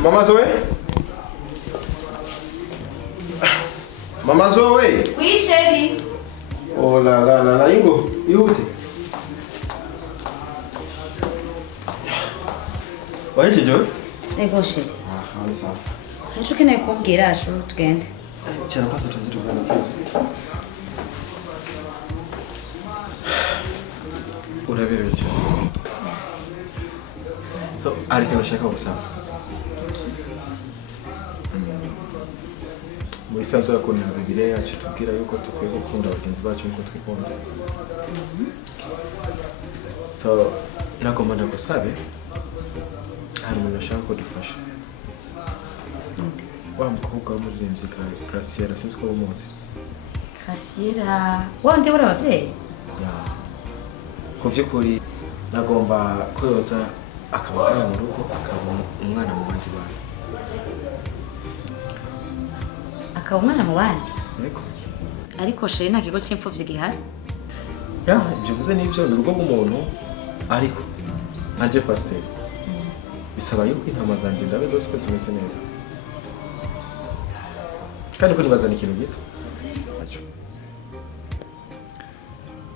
Mama Zoé? Mama Zoé? Oui, chérie. Oh là là là là, Ingo, ihute. Wahejeje we? Ego chérie. Aha, sawa. Nico ukeneye kumbwira yacu tugende. Cyane kwanza tuzirugana please. Uraberewe cyane. So, ariko nashaka gusaba. Mu isanzwe yakunda Bibiliya yacu tubwira yuko tukwiye gukunda abagenzi bacu nkuko twikunda. So, nagomba ndagusabe hari umuntu ashaka ko dufasha. Wa mukobwa w'umuririmbyi Kirazira sinzi ko umuzi. Kirazira, wa ndi uri abavyeyi? Ya. Ku vy'ukuri nagomba koyoza akabagara mu rugo akaba umwana mu bandi bana. Akaba umwana mu bandi? Ariko Ariko nta kigo c'imfuvyi gihari? ya ibyo guze n'ibyo ni urugo rw'umuntu ariko ntaje pasiteri bisaba yuko intama zanjye ndabe zose ko zimeze neza kandi ko nibazana ikintu gito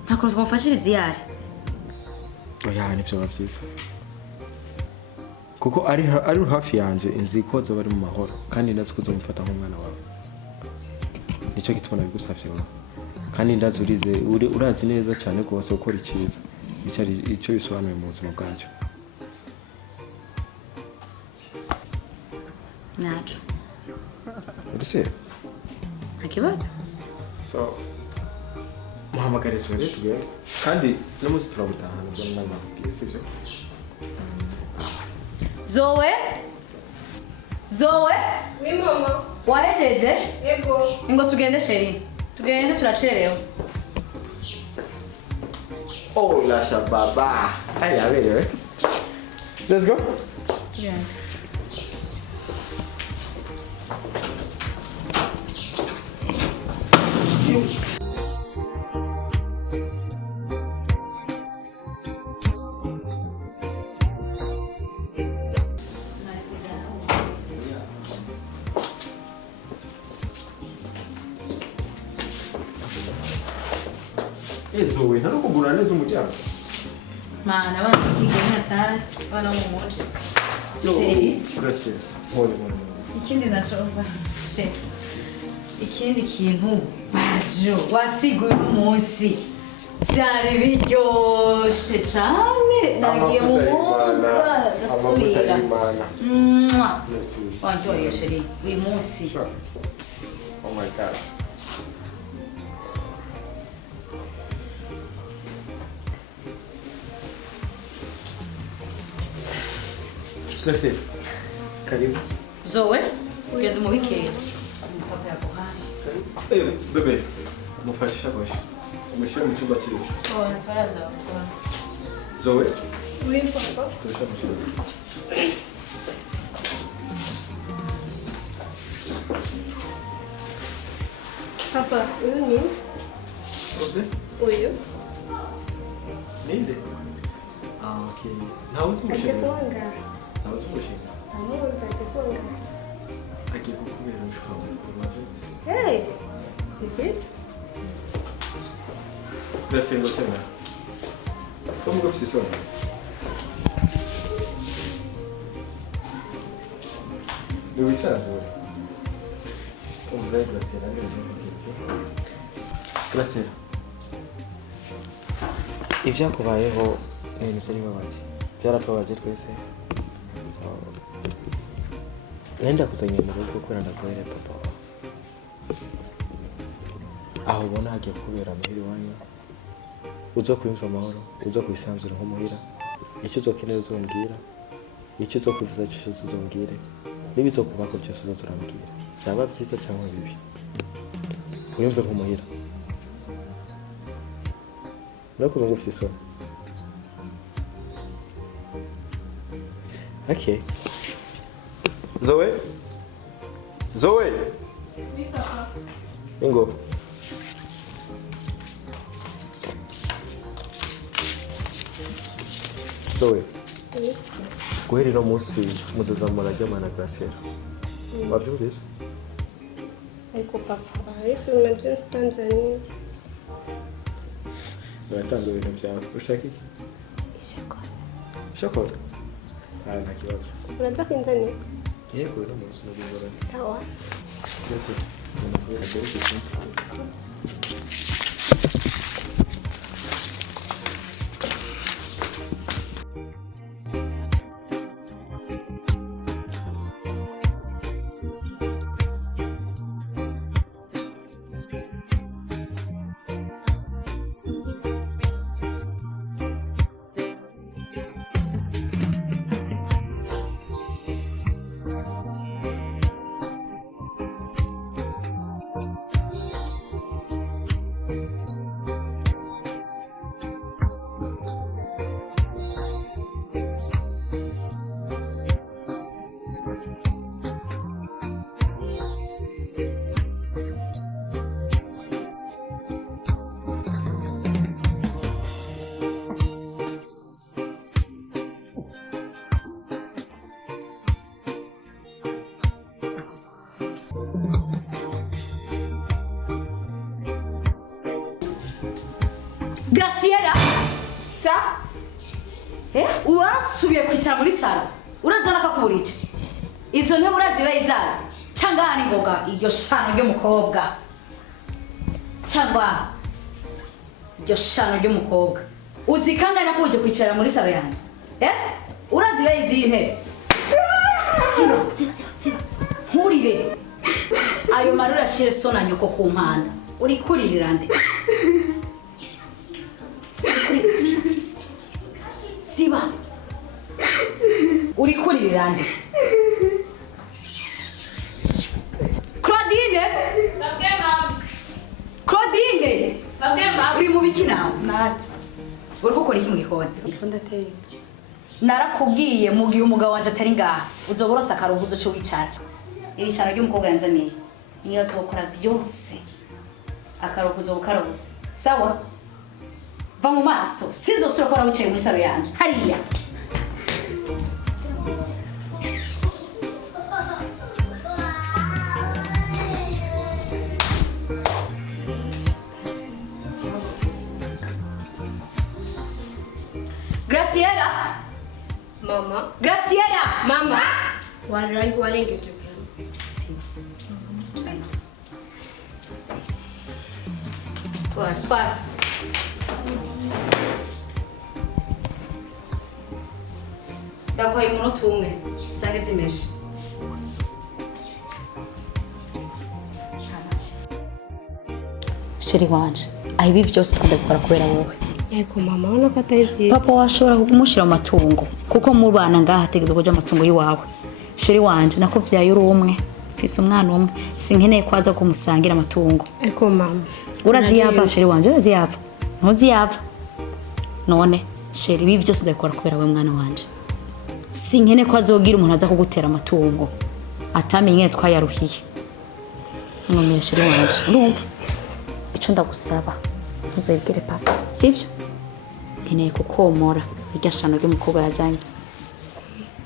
Nta kuntu twamufashiriza iyari? oya nibyo biba byiza kuko ari hafi yanjye inzi ko zoba ari mu mahoro kandi ndazi ko uzomufata nk'umwana wawe nicyo gituma nabigusavye wowe kandi ndazi urazi neza cyane rwose gukora icyiza icyo bisobanuye mu buzima bwacu Nacu. uretse Nta kibazo? so muhamagare Zoé tugende kandi n'umunsi turabutahana ubwo mwana nakubwiye sibyo Zoé? Zoé? Oui, maman. Wahejeje? Ego. Ingo tugende chérie. Tugende turacerewe. oh la shababa ay yaberewe let's go Tugende. Zoé nta no kugura neza umuryango Mana abana kwiga natari abana mu muci. Chérie. uretse hoye Ikindi naco chérie. Ikindi kintu bajo wasiguye umunsi. Byari biryoshe cyane nagiye mu mwuga gasubira. Wantoye chérie uyu munsi. oh my god Gracias. Karibu. Zoé, genda umubikira. Bebe, mufashe ishakoshi. Umushyire mu cyumba kiri. Oh, turazo. Zoé, Oui, papa. turashaka mu cyumba. Papa, uyu ni? Uzi? Uyu. Ninde? Ah, okay. Ntawe uzi Aje umushinga. kuanga. Ntawe uzi umushinga. Amunza aje kuanga. Agiye kukubera umushoferi waje gusa. Hey! Is it? Gracias, Rosena. Como que precisa? Zoé sabe, Zoé. Vamos aí, Graciela. Graciela. Ibyakubayeho ni ibintu byari bibabaje. Byaratubabaje twese. Nenda kuzanye mu rugo kubera ndaguhere papa wawe. Aho ubona hagiye kubera muhiri wanyu. Uzo kwinjira amahoro, uzo kwisanzura nko muhira. Icyo uzokenera uzombwira. Icyo uzokwifuza cyose uzombwire. N'ibizokubako byose uzozurambwira. Byaba byiza cyangwa bibi. Uyumve nko muhira. Nako ngo ufite isoni. Okay. Zoé? Zoé? Oui, papa. Ingo. Zoé. Oui. guhera ino munsi muzoza muraryamana Graciela wabyumvise ariko papa ariko nabyo Tanzania uratanga ibintu byawe ushaka iki shokora nta kibazo uraza kwinzanira yego ino munsi nabigorana sawa ndetse unakubwira gereke Graciela sa urasubiye kwicara muri salo urazana kakubura iki izo ntebe uraziba izaje cyangwa hani ngoga iryo shano ry'umukobwa cyangwa iryo shano ry'umukobwa uzikangana ko uje kwicara muri salo yanjye uraziba izi ntebe ziba nkurire ayo marura shire sona nyoko ku mpanda uri kuririra nde ziba uri kuririra nde Claudine sabwe mama Claudine sabwe mama uri mu biki nawe nacho uri gukora iki mu gikoni ndateye narakubwiye mu gihe umugabo wanje atari ngaha uzoborosa akaruhuzo cyo wicara iri cyara ry'umukobwa yanzaniye niyo azokora byose akaruhuzo bukarose sawa va mu maso sinzosubira kubona wicaye muri salo yanjye hariya Graciela mama Graciela mama warengeje twara ndakwaye umunota umwe sange zimeshe sheri wanje aho ibi byose ndabikora kubera wowe ariko mama ubona ko atari byiza papa washobora kumushyira mu matungo kuko mu bana ngaha hategetswe kuja amatungo y'iwawe sheri wanje nakuvyaye uri umwe mfise umwana umwe sinkeneye kwaza kumusangira amatungo ariko mama uraziyava sheri wanje uraziyava ntuziyava none sheri ibi byose ndabikora kubera wowe mwana wanje sinkene ko azogira umuntu aza kugutera amatungo atamenye nyene twayaruhiye numire sheri wanje urumva ico ndagusaba ntuzobwire papa sivyo nkeneye kukomora irya shano ry'umukobwa yazanye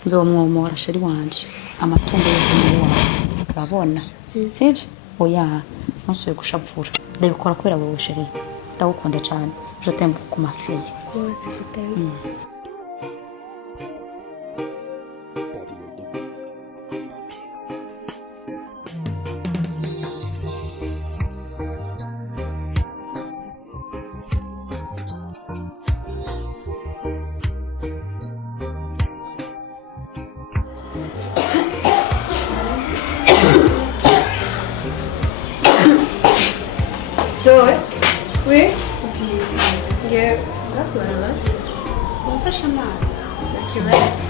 nzomwomora sheri wanje amatungo yose muri wawe urabona sivyo oya ntusubiye gushavura ndabikora kubera wowe sheri ndagukunda cyane je t'aime ku ma fille Zoe oui ngiye gakora umfasha amazi nakibazo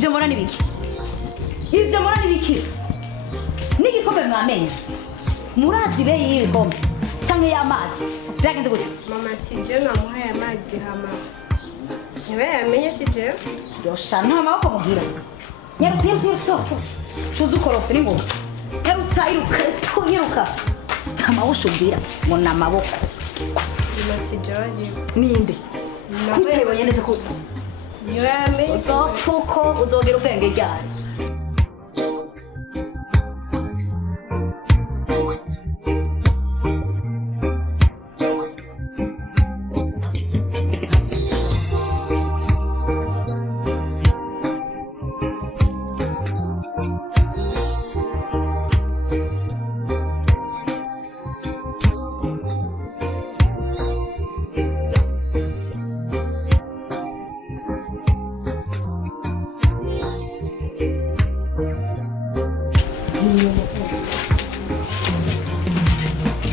ivyo mbona nibiki ivyo mbona nibiki n'igikombe mwamenye murazi be y'ibikombe canke y'amazi byagenze gute mama tije namuhaye amazi hama niwe yamenye tije yosha nta maboko mugira nyarutse cuza ukorofe n'ingoma nyarutsa iruka nta maboko ubwira ngo ni amaboko mama tije waje ninde kutebonye neza ko niwe yamenye uzopfuko uzogera ubwenge ryari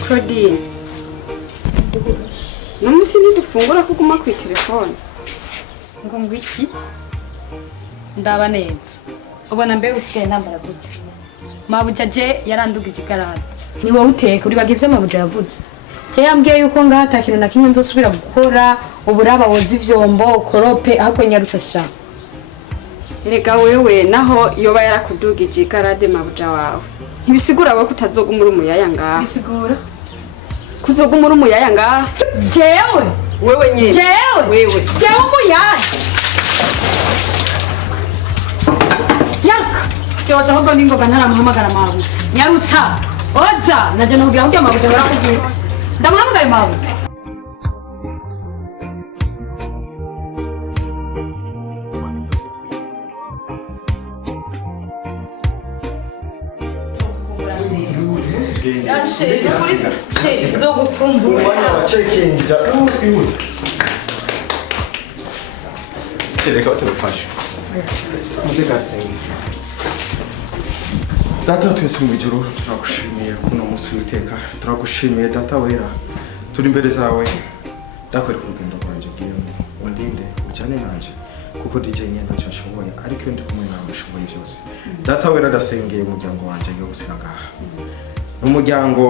Claudine n'umusi ntidufungura ko uguma ku telefone ngo ngwiki ndaba neza ubona mbe usigaye nambara gute mabuja je yarandugije igarada ni wowe uteka uri baga ivyo mabuja yavuze je yambwiye yuko ngaha ata kintu na kimwe nzosubira gukora uburaba woza ivyombo ukorope ahubwo nyarutse sha erega wewe naho yoba yarakudugije igarade mabuja wawe ntibisigura we kutazogumura umuyaya ngaha bisigura kuzogumura umuyaya ngaha jewe wewe nyene jewe umuyaya yaruka cyoza ahubwo n'ingoga ntaramuhamagara mabu nyarutsa oza naje nubwira ahubwo amabuja barakubwira ndamuhamagara mabu reka bose bafashe data twese mu ijuru turagushimiye kuno munsi w'iteka turagushimiye data wera turi imbere zawe ndakwereka urugendo rwanjye bwiyemo undinde ujyane nanje kuko DJ nyine ntacyo ashoboye ariko iyo ndi kumwe nawe ushoboye byose data wera ndasengeye umuryango wanjye yo gusira ngaha n'umuryango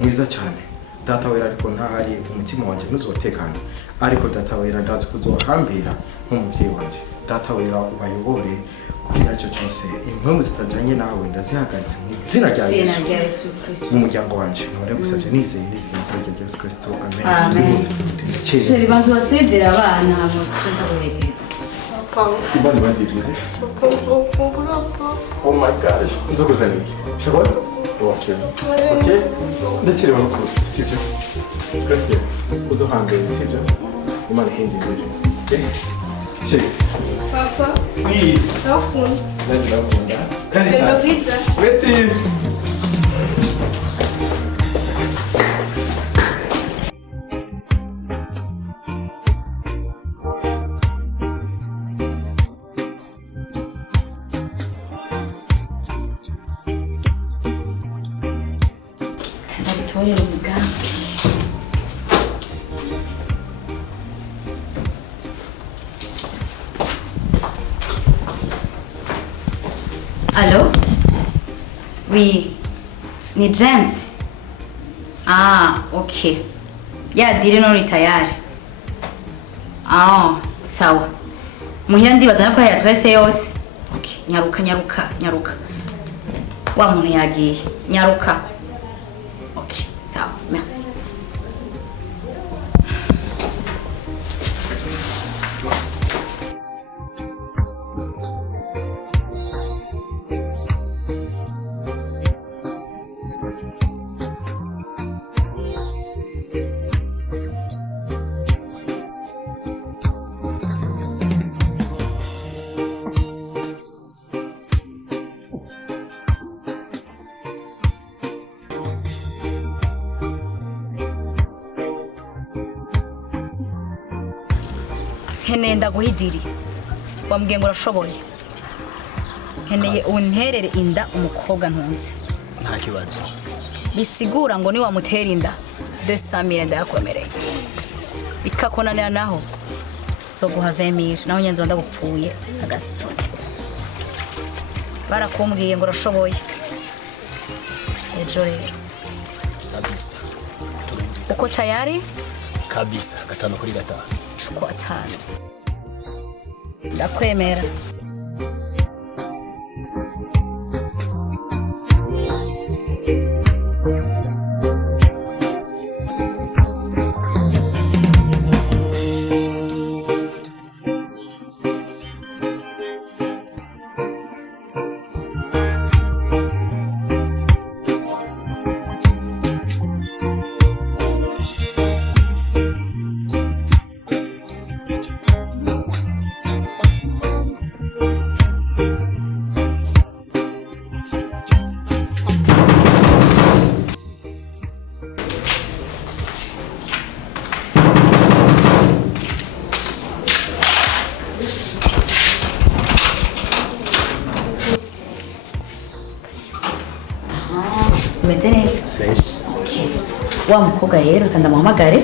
mwiza cyane data wera ariko ntahari umutima wanjye ntuzotekana ariko data wera ndazi kuzohambira nk'umubyeyi wanjye data wera ubayobore kugira icyo cyose impamvu zitajyanye nawe ndazihagaritse mu izina rya Yesu mu muryango wanjye none gusabye nizeye n'izigamije rya Yesu Kristo amen Sheri bantu basezera abana mu cyumba berekeza Ibani bandirire Oh my gosh nzokuzanira shabona Okay. Okay. Ndakiri bano kose sibyo. Grace uzohambira sibyo. Imana indindije. Okay. Sheri. papa Please. ndakunda Let's go. Kandi Ego sa. pizza Merci. Victoria Mugabo Allô? Oui. Ni James? Ah, ok. Ya diri no tayari. Ah, sawa. Muhira ndibaza ko ya adresse yose. Okay, nyaruka. Wa muntu yagiye. Nyaruka. Okay, sawa. Merci. Nkeneye ndaguhidiri wambwiye ngo urashoboye nkeneye unterere inda umukobwa ntunze Nta kibazo. bisigura ngo ni wamutera inda 200,000 ndayakomereye bikakunanira naho zoguha 20,000 naho nyenzo ndagupfuye agasoni barakumbwiye ngo urashoboye ejo rero kabisa uko tayari kabisa 5-5 chukua 5 ndakwemera umeze neza wa mukobwa rero reka ndamuhamagare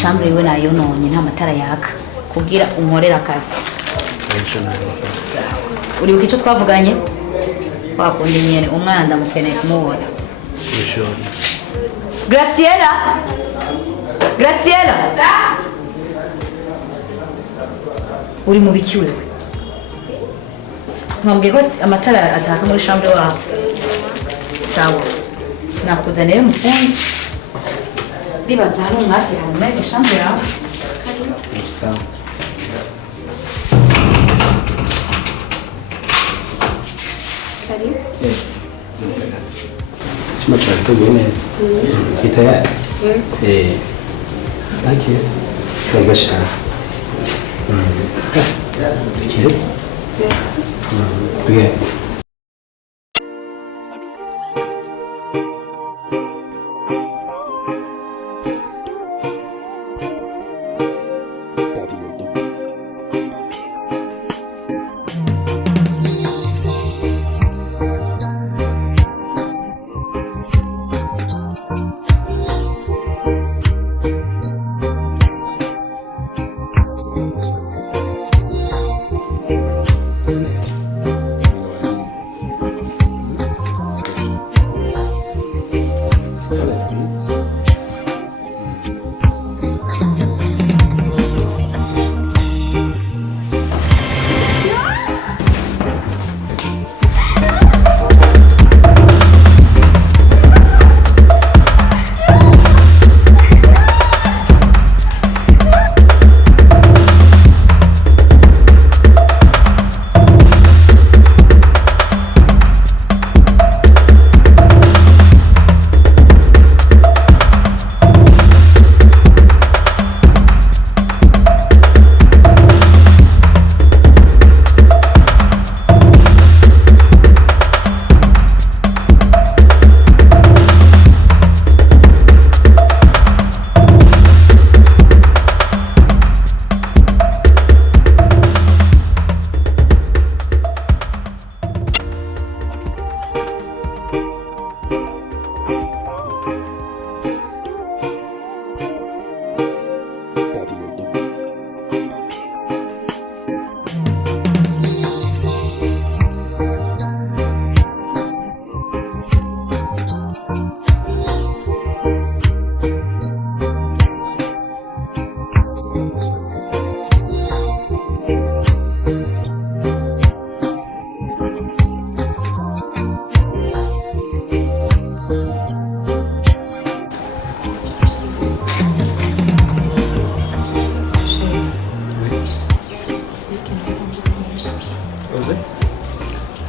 chambre iwe nayo nonye nta matara yaka kugira unkorera akazi uribuka icyo twavuganye wakunda nyene umwana ndamukeneye kumubona Graciela uri mu biki wewe mwambwiye ko amatara ataka muri chambre wawe sawa nakuzanira umufundi ndibaza hano mwaki hamwe chambre yawe sawa Chuma tunatoka neza. Kitayari. Okay. Kaibasha. Kids. Yes. Tuge.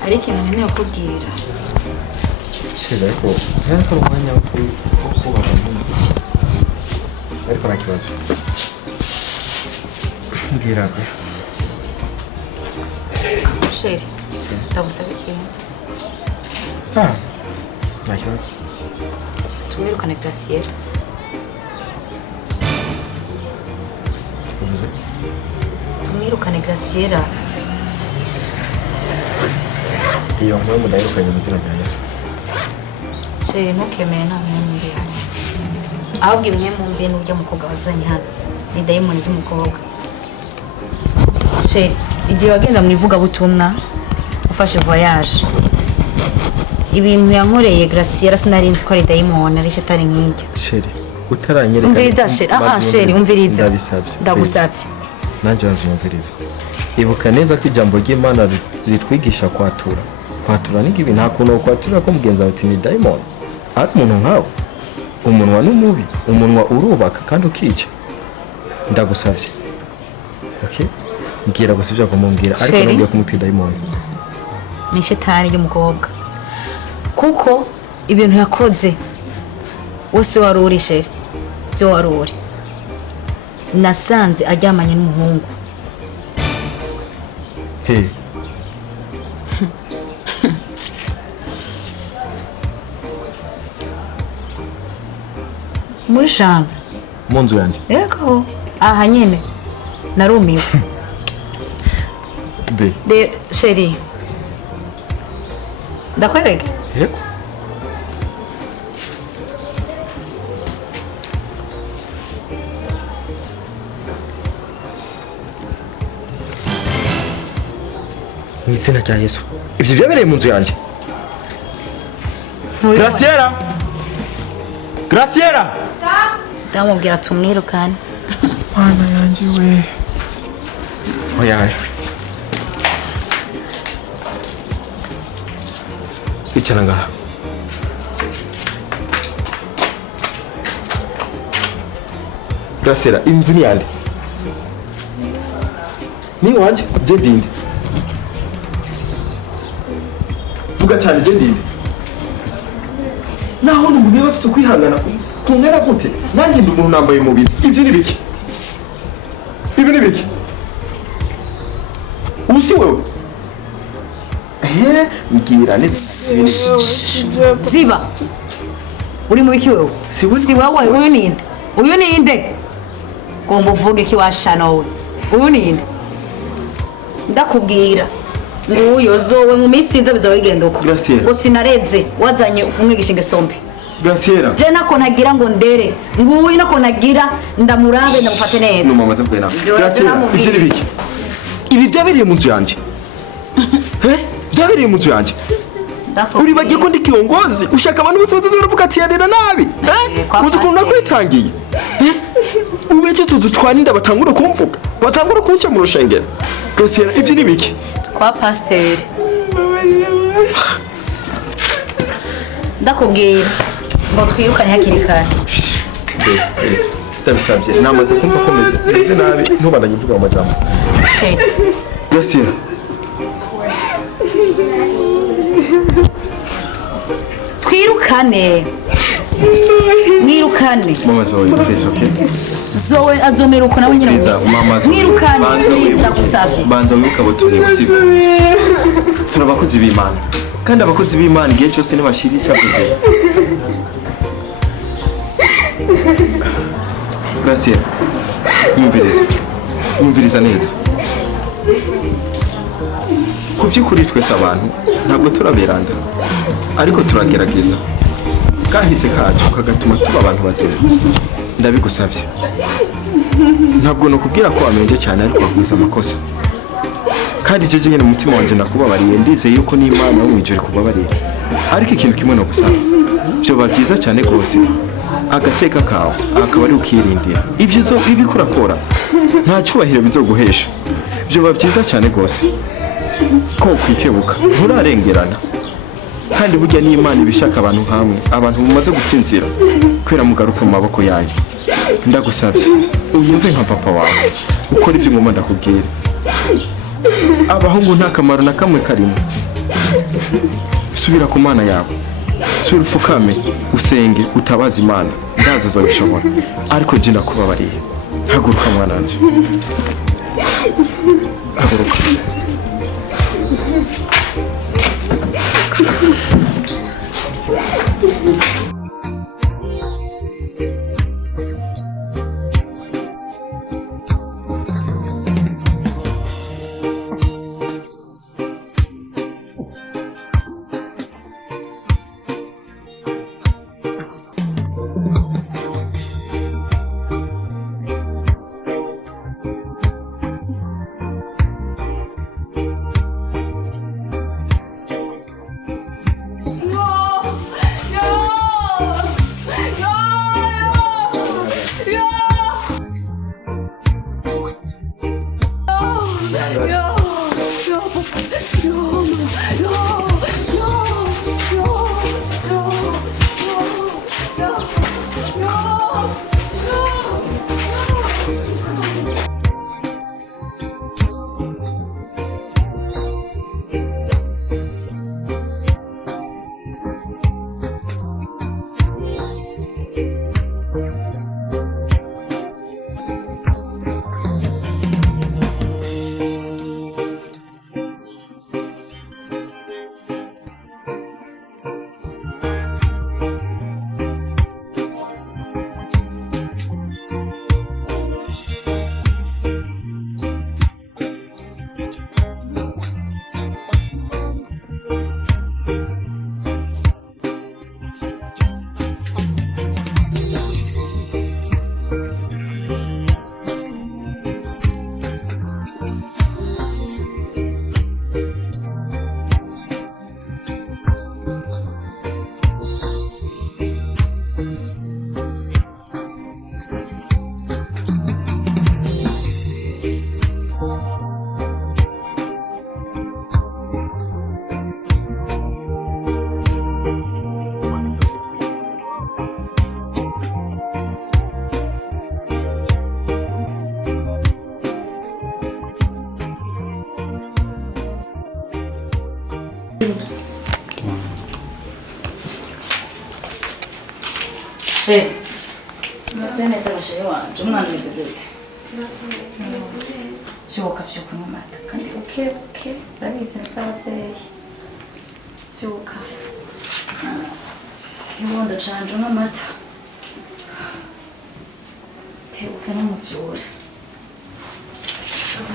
ariko ikintu nkeneye kukubwira ariko ntabwo ari umwanya wo kubaha ariko nta kibazo mbwira ko sheri ndagusaba ikintu nta kibazo tumwirukane Graciela uvuze tumwirukane Graciela iyo nkuru ndayirukanye mu izina rya Yesu sheri ntukemeye nta mwembi hano ahubwo ibinyemumbi n'ujya mukobwa wazanye hano ni dayimoni ry'umukobwa sheri igihe wagenda mu ivugabutumwa gufasha voyage ibintu yankoreye Graciela sinarinzi ko ari dayimoni ari shetani nk'iryo sheri utaranyereka umviriza sheri sheri umviriza ndabisabye ndagusabye nanjye wanzumviriza ibuka neza ko ijambo ry'Imana ritwigisha kwatura n'igibi nta kuntu kwatura ko mugenzawe ati ni dayimoni ari umuntu nkawe umunwa n'umubi umunwa urubaka kandi ukica ndagusabye okay mbwira gusa ibyo kumubwira ariko nabwiye kumuti dayimoni ni shetani y'umukobwa kuko ibintu yakoze wose waruri sheri si waruri nasanze ajyamanye n'umuhungu he muri shamba mu nzu yanjye yego aha nyene narumiwe de sheri ndakwereke yego mu izina rya Yesu ibyo byabereye mu nzu yanjye Graciela ndamubwira tumwirukane mana yanjye we oya icara ngaha Graciela inzu ni yande ni wanje je ndinde vuga cyane je ndinde naho n'umuntu niba afite kwihangana kungana gute nanjye ndi umuntu nambaye umubiri ibyo ni biki ibi ni biki usi wewe mbwira ziba uri mu biki wewe si wowe uyu ninde ngomba uvuge ki washanowe uyu ninde ndakubwira nguyo zowe mu minsi nza bizawe igenda uko ngo sinareze wazanye umwigisha ingesombe Graciela je nako nagira ngo ndere nguyu nako nagira ndamurange ndamufate neza no mama zavugana Graciela ibyo ni biki ibi byabereye mu nzu yanjye byabereye mu nzu yanjye uri bagiye ko ndi kiongozi ushaka abantu bose bazoza baravuga ati yarera nabi uzi ukuntu nakwitangiye ubeke tuzu twaninda batangura kumvuga batangura kunca mu rushengero Graciela ibyo ni biki kwa pasiteri ndakubwira ngo twirukane hakiri kare ndabisabye namaze kumva ko meze nabi ntubandanye uvuga mu majambo Graciela twirukane mwirukane mama Zoe please okay Zoe azomera uko nawe nyine mwirukane please ndagusabye banza wibuka abo tunebusiba turabakozi b'Imana kandi abakozi b'Imana igihe cyose ntibashirisha kugira Graciela nyumviriza neza ku by'ukuri twese abantu ntabwo turaberanda ariko turagerageza kahise kacu kagatuma tuba abantu bazima ndabigusabye ntabwo nokubwira ko wamenye cyane ariko wakoze amakosa kandi jeje nyine umutima wanjye nakubabariye ndizeye yuko n'Imana yo mwijuri kubabariye ariko ikintu kimwe no gusaba byo babyiza cyane gose agateka kawe akaba ari ukirindira ibyo zo bibikurakora nta cyubahiro bizoguhesha byo babyiza cyane gose ko kwikebuka nturarengerana kandi burya n'Imana ibishaka abantu hamwe abantu mumaze gutsinzira kwera mugaruka mu maboko yayo ndagusabye uyumve nka papa wawe ukora ibyo ngoma ndakubwira abahungu nta kamaro na kamwe karimo subira ku Mana yawe subira ufukame usenge utabaza Imana ndazo zobishobora ariko je ndakubabariye haguruka mwana wanje haguruka Yes. She. Mazene tabashiri wanje umwana witeze. Shuka fyuka mumata kandi okay urabitse n'abavyeyi. Fyuka. Ibondo canje mumata. Kebuke no muvyura.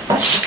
Fasha.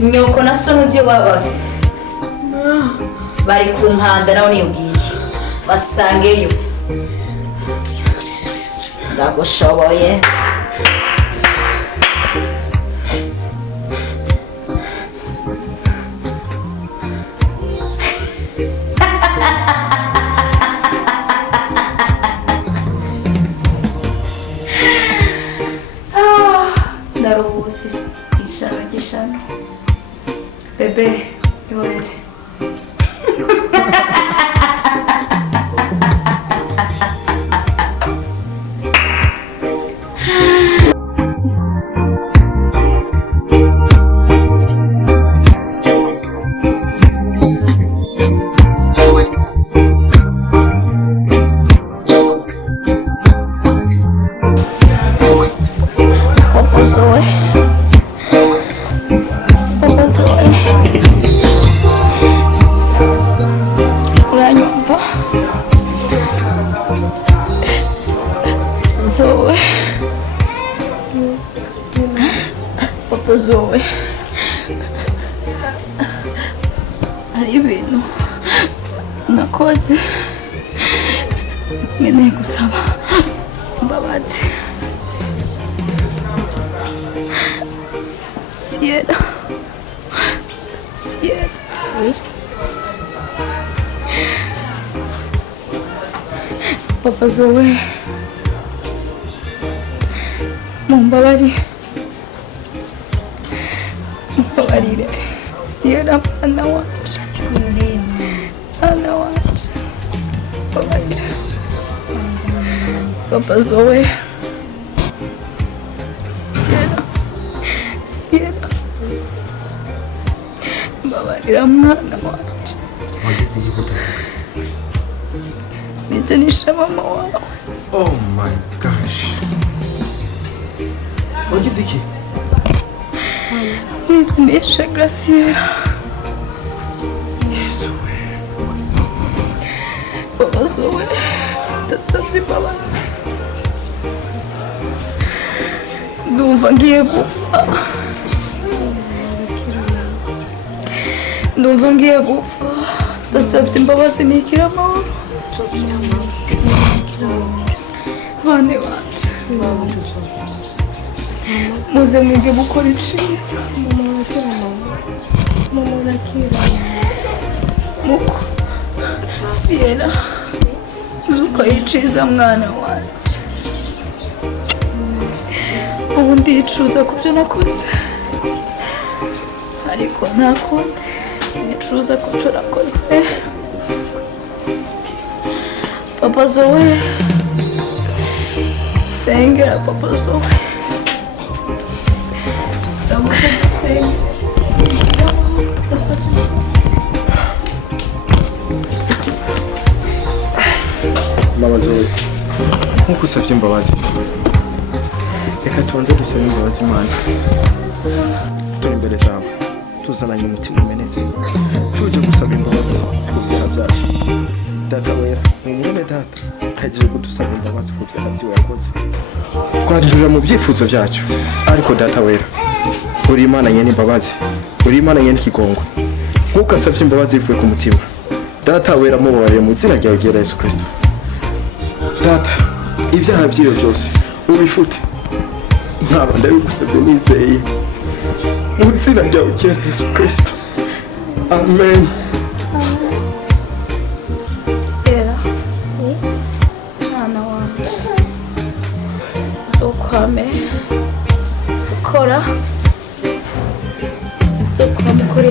Nyoko na so nuziyo babasitse bari ku mpanda nawe niyugiye basangeyo ndagushoboye ndaruhuse ishara gishana bebe yorere Zoe hari ibintu nakoze nkeneye gusaba imbabazi Sierra oui Papa Zoe mumbabarire Barire, Sierra mwana wanje, mwana wanje, babarira, Papa Zoe, Sierra, babarira mwana wanje. Wagize iki kutavuga? Nitanisha mama wawe. Oh my gosh. Wagize iki? Nitunisha Graciela. Yesu. Papa Zoe, ndasabye imbabazi. Ndumva ngiye gupfa. Ndasabye imbabazi nigira amahoro. Bane banje. Muze mwige gukora iciza. Mama urakira. Muko. Sierra. gukora iciza mwana wanje. Ubu ndicuza ku byo nakoze, ariko nta kundi ndicuza ku byo nakoze. Papa Zoe, sengera Papa Zoe, ndagusabye sengera. Mama Zoe, nkuko usabye imbabazi, reka tubanze dusabe imbabazi Imana. Turi imbere zawe tuzananye umutima umenetse, tuje gusaba imbabazi ku byaha byacu. Data wera, ni mwene data kagiye kudusaba imbabazi ku byaha byiwe yakoze, twandurira mu byifuzo byacu. Ariko data wera, uri Imana nyene imbabazi, uri Imana nyene ikigongo, nkuko asabye imbabazi bivuye ku mutima. Data wera, mubabariye mu izina ryawe ryera Yesu Kristo. Data, ibyaha byiwe byose ubifute, nkaba ndabigusabye nizeye mu izina ryawe ryera Yesu Kristo. Amen. Sera, mwana wanje, nzokwame ukora, nzokwame ukora